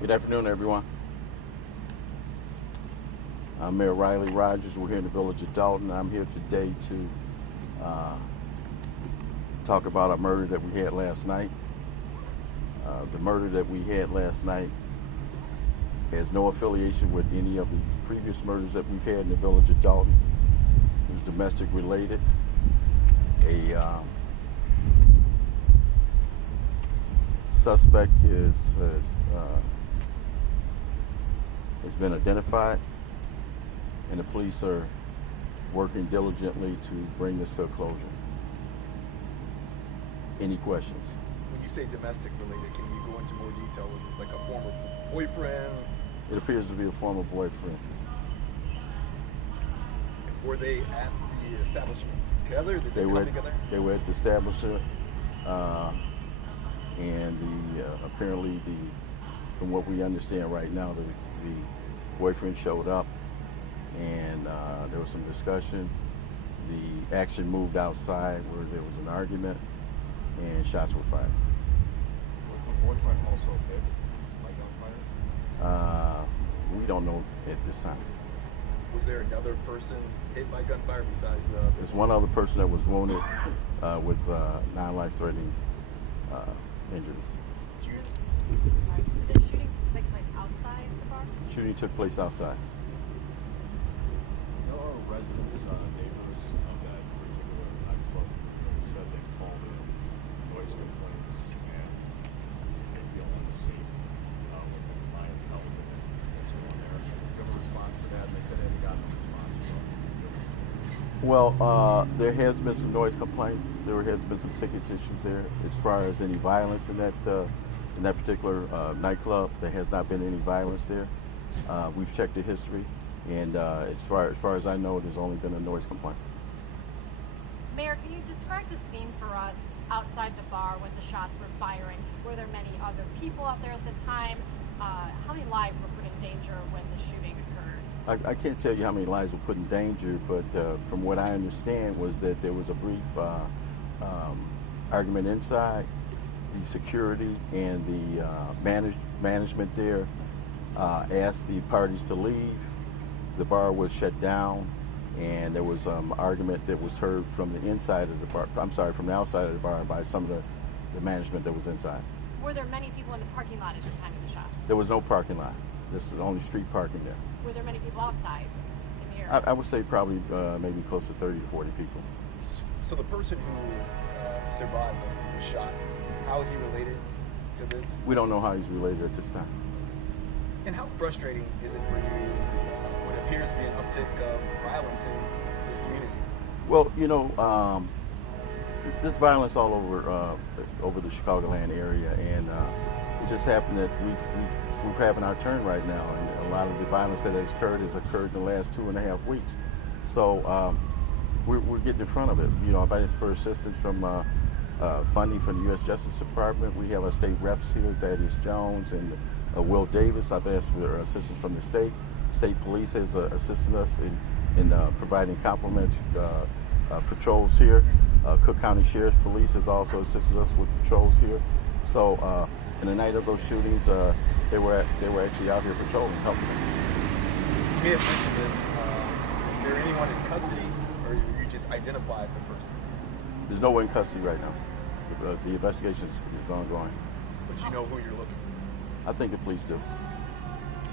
Good afternoon, everyone. I'm Mayor Riley Rogers. We're here in the village of Dolton. I'm here today to talk about a murder that we had last night. The murder that we had last night has no affiliation with any of the previous murders that we've had in the village of Dolton. It was domestic related. A suspect has been identified, and the police are working diligently to bring this to a closure. Any questions? When you say domestic related, can you go into more detail? Was this like a former boyfriend? It appears to be a former boyfriend. Were they at the establishment together? Did they come together? They were at the establishment, and apparently from what we understand right now, the boyfriend showed up, and there was some discussion. The action moved outside where there was an argument, and shots were fired. Was the boyfriend also hit by gunfire? We don't know at this time. Was there another person hit by gunfire besides There's one other person that was wounded with non-life-threatening injuries. So the shootings took place outside the bar? Shooting took place outside. There are residents, neighbors of that particular nightclub that said they called in noise complaints and they feel unsafe with the clientele that's on there. Did you have a response to that? And they said they hadn't gotten a response. Well, there has been some noise complaints. There has been some tickets issues there. As far as any violence in that particular nightclub, there has not been any violence there. We've checked the history, and as far as I know, there's only been a noise complaint. Mayor, can you describe the scene for us outside the bar when the shots were firing? Were there many other people out there at the time? How many lives were put in danger when the shooting occurred? I can't tell you how many lives were put in danger, but from what I understand was that there was a brief argument inside. The security and the management there asked the parties to leave. The bar was shut down, and there was argument that was heard from the inside of the bar. I'm sorry, from the outside of the bar by some of the management that was inside. Were there many people in the parking lot at the time of the shots? There was no parking lot. This is only street parking there. Were there many people outside in the area? I would say probably maybe close to 30 to 40 people. So the person who survived the shot, how is he related to this? We don't know how he's related at this time. And how frustrating is it for you what appears to be an uptick of violence in this community? Well, you know, this violence all over the Chicagoland area, and it just happened that we're having our turn right now, and a lot of the violence that has occurred in the last 2.5 weeks. So we're getting in front of it. You know, I've asked for assistance from funding from the U.S. Justice Department. We have our state reps here, Thaddeus Jones and Will Davis. I've asked for assistance from the state. State police has assisted us in providing complement patrols here. Cook County Sheriff's Police has also assisted us with patrols here. So in the night of those shootings, they were actually out here patrolling, helping us. You may have mentioned this. Is there anyone in custody, or you just identified the person? There's no one in custody right now. The investigation is ongoing. But you know who you're looking for? I think the police do. Do you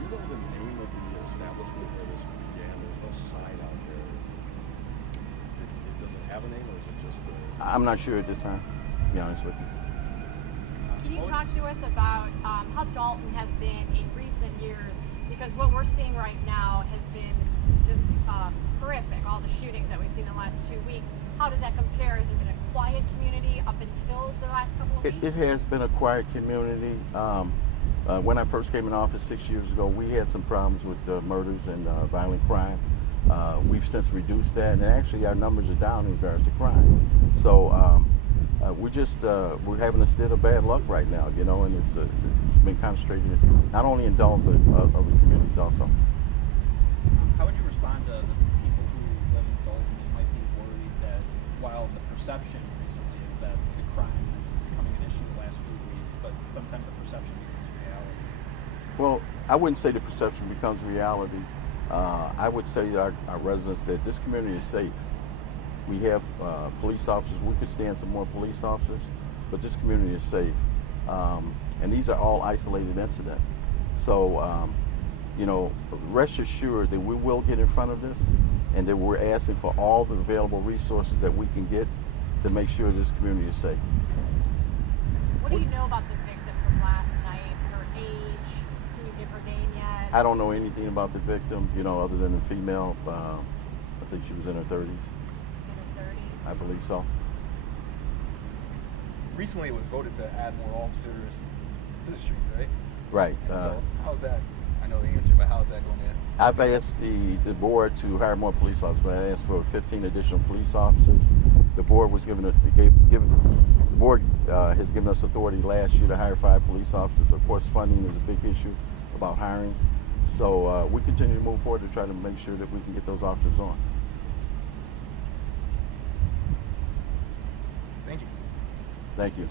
know the name of the establishment where this began? There's no sign out there. Does it have a name, or is it just the... I'm not sure at this time, to be honest with you. Can you talk to us about how Dolton has been in recent years? Because what we're seeing right now has been just horrific, all the shootings that we've seen in the last 2 weeks. How does that compare? Has it been a quiet community up until the last couple of weeks? It has been a quiet community. When I first came in office 6 years ago, we had some problems with murders and violent crime. We've since reduced that, and actually our numbers are down in regards to crime. So we're having a state of bad luck right now, you know, and it's been concentrated not only in Dolton but other communities also. How would you respond to the people who live in Dolton and might be worried that while the perception recently is that the crime is becoming an issue the last few weeks, but sometimes the perception becomes reality? Well, I wouldn't say the perception becomes reality. I would say to our residents that this community is safe. We have police officers. We could stand some more police officers, but this community is safe. And these are all isolated incidents. So, rest assured that we will get in front of this, and that we're asking for all the available resources that we can get to make sure this community is safe. What do you know about the victim from last night? Her age? Can you give her name yet? I don't know anything about the victim, other than the female. I think she was in her 30s. In her 30s? I believe so. Recently, it was voted to add more officers to the street, right? Right. And so, how's that? I know the answer, but how's that going to? I've asked the board to hire more police officers. I asked for 15 additional police officers. The board was the board has given us authority last year to hire 5 police officers. Of course, funding is a big issue about hiring. So we continue to move forward to try to make sure that we can get those officers on. Thank you. Thank you.